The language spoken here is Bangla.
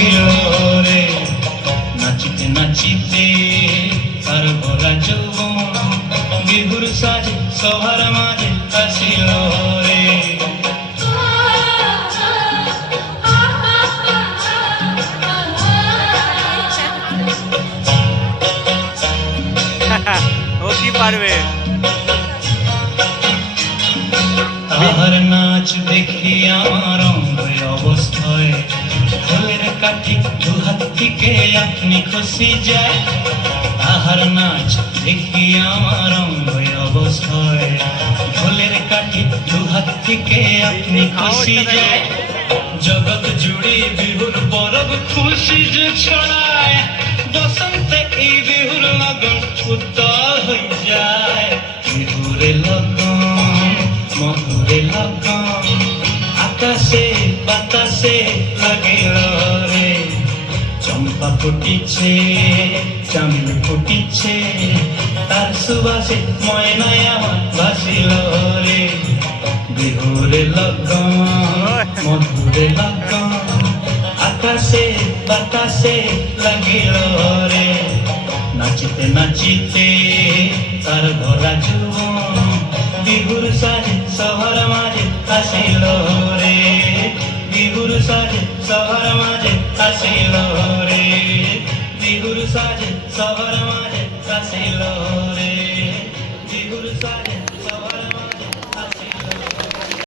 লাগিল রে। নাচিতে নাচিতে তার ভরা যৌবন বিহুর সাজে সবার মাঝে আসিল রে। ও কি পারবে। তাহার নাচ দেখি আমার অঙ্গ অবস্থায় ঢোলের কাঠি দু হাত থেকে আপনি খুশি যায়। তাহার নাচ দেখি আমার অঙ্গ অবস্থায় ঢোলের কাঠি দু হাত থেকে আপনি খুশি যায়। জগৎ জুড়ে বিহুর পরব খুশি যে ছড়ায়, বসন্তে এই বিহুর লগন উত্তল হয়ে যায়। বিহুরে লগন মধুরে লগন আকাশে বাতাসে লাগিল রে। চম্পা ফুটিছে চামেল ফুটিছে তার সুবাসে ময়নায় আমার ভাসিল রে। বিহুরে লগন মধুরে লগন আকাশে বাতাসে লাগিল রে। নাচিতে নাচিতে তার ভরা যৌবন বিহুর সাজে সবার মাঝে আসিল রে। বিহুর সাজে সবার মাঝে আসিল রে। বিহুর সাজে সবার মাঝে আসিল রে। বিহুর সাজে